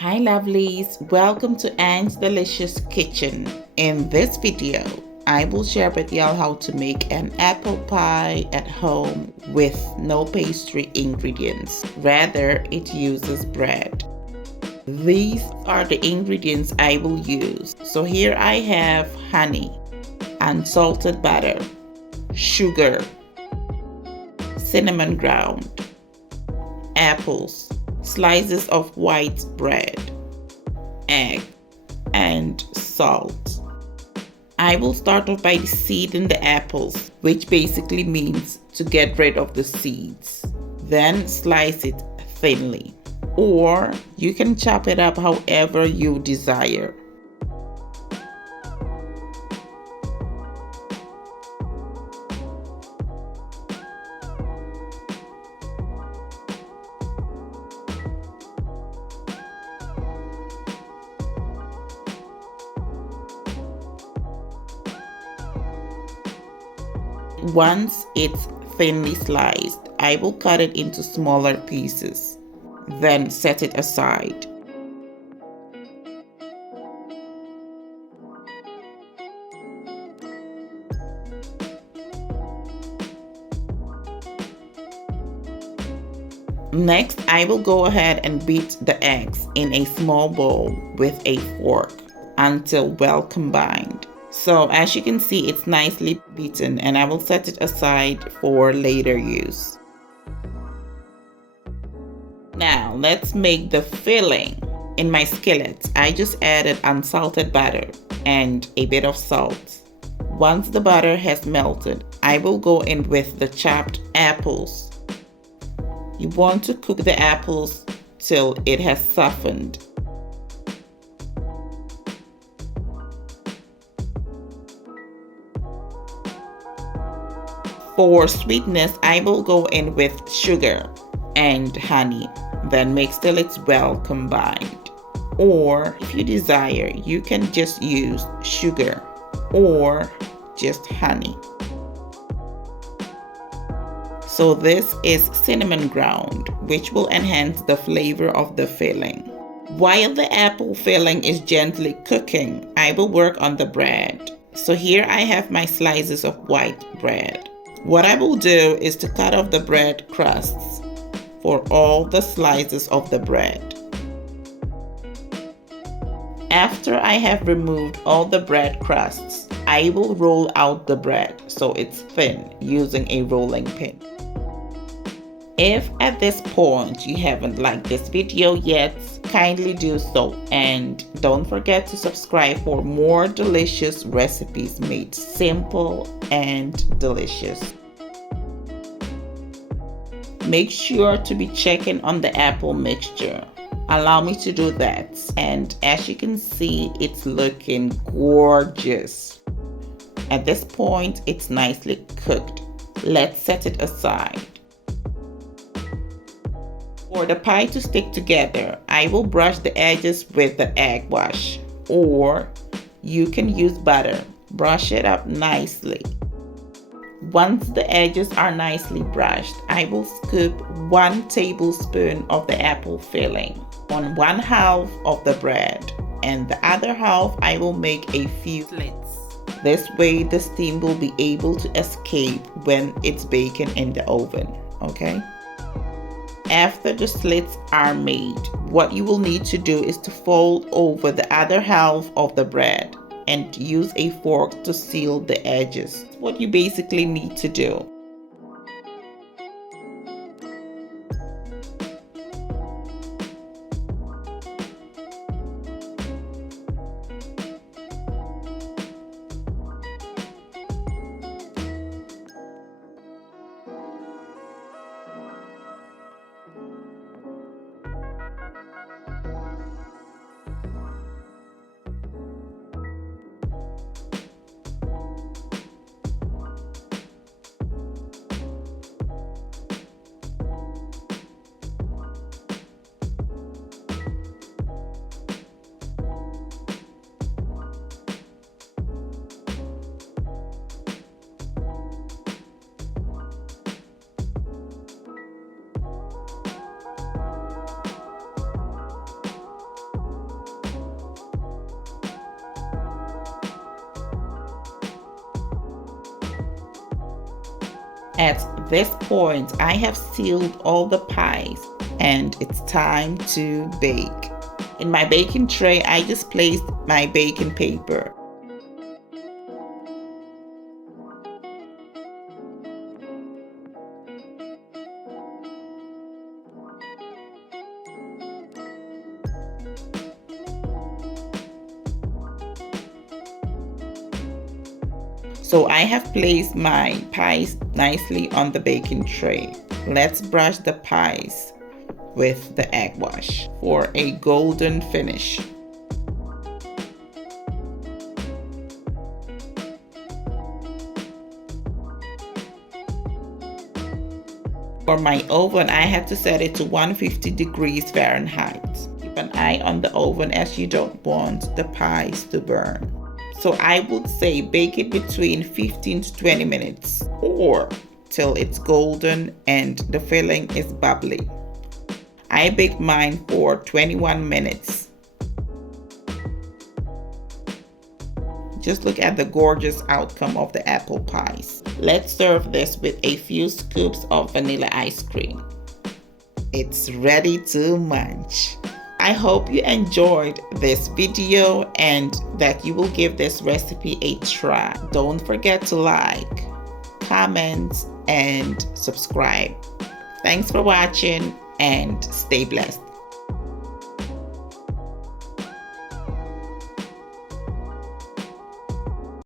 Hi lovelies, welcome to Anne's Delicious Kitchen. In this video, I will share with y'all how to make an apple pie at home with no pastry ingredients. Rather, it uses bread. These are the ingredients I will use. So here I have honey, unsalted butter, sugar, cinnamon ground, apples, slices of white bread, egg, and salt. I will start off by seeding the apples, which basically means to get rid of the seeds. Then slice it thinly, or you can chop it up however you desire. Once it's thinly sliced, I will cut it into smaller pieces, then set it aside. Next, I will go ahead and beat the eggs in a small bowl with a fork until well combined. So as you can see, it's nicely beaten and I will set it aside for later use. Now let's make the filling. In my skillet, I just added unsalted butter and a bit of salt. Once the butter has melted, I will go in with the chopped apples. You want to cook the apples till it has softened. For sweetness, I will go in with sugar and honey, then mix till it's well combined. Or if you desire, you can just use sugar or just honey. So this is cinnamon ground, which will enhance the flavor of the filling. While the apple filling is gently cooking, I will work on the bread. So here I have my slices of white bread. What I will do is to cut off the bread crusts for all the slices of the bread. After I have removed all the bread crusts, I will roll out the bread so it's thin using a rolling pin. If at this point you haven't liked this video yet, kindly do so, and don't forget to subscribe for more delicious recipes made simple and delicious. Make sure to be checking on the apple mixture. Allow me to do that, and as you can see, it's looking gorgeous. At this point, it's nicely cooked. Let's set it aside. For the pie to stick together, I will brush the edges with the egg wash, or you can use butter. Brush it up nicely. Once the edges are nicely brushed, I will scoop 1 tablespoon of the apple filling on one half of the bread, and the other half I will make a few slits. This way the steam will be able to escape when it's baking in the oven, okay? After the slits are made, what you will need to do is to fold over the other half of the bread and use a fork to seal the edges. That's what you basically need to do. At this point, I have sealed all the pies and it's time to bake. In my baking tray, I just placed my baking paper. So I have placed my pies nicely on the baking tray. Let's brush the pies with the egg wash for a golden finish. For my oven, I had to set it to 150 degrees Fahrenheit. Keep an eye on the oven as you don't want the pies to burn. So I would say bake it between 15 to 20 minutes or till it's golden and the filling is bubbly. I baked mine for 21 minutes. Just look at the gorgeous outcome of the apple pies. Let's serve this with a few scoops of vanilla ice cream. It's ready to munch. I hope you enjoyed this video and that you will give this recipe a try. Don't forget to like, comment, and subscribe. Thanks for watching and stay blessed.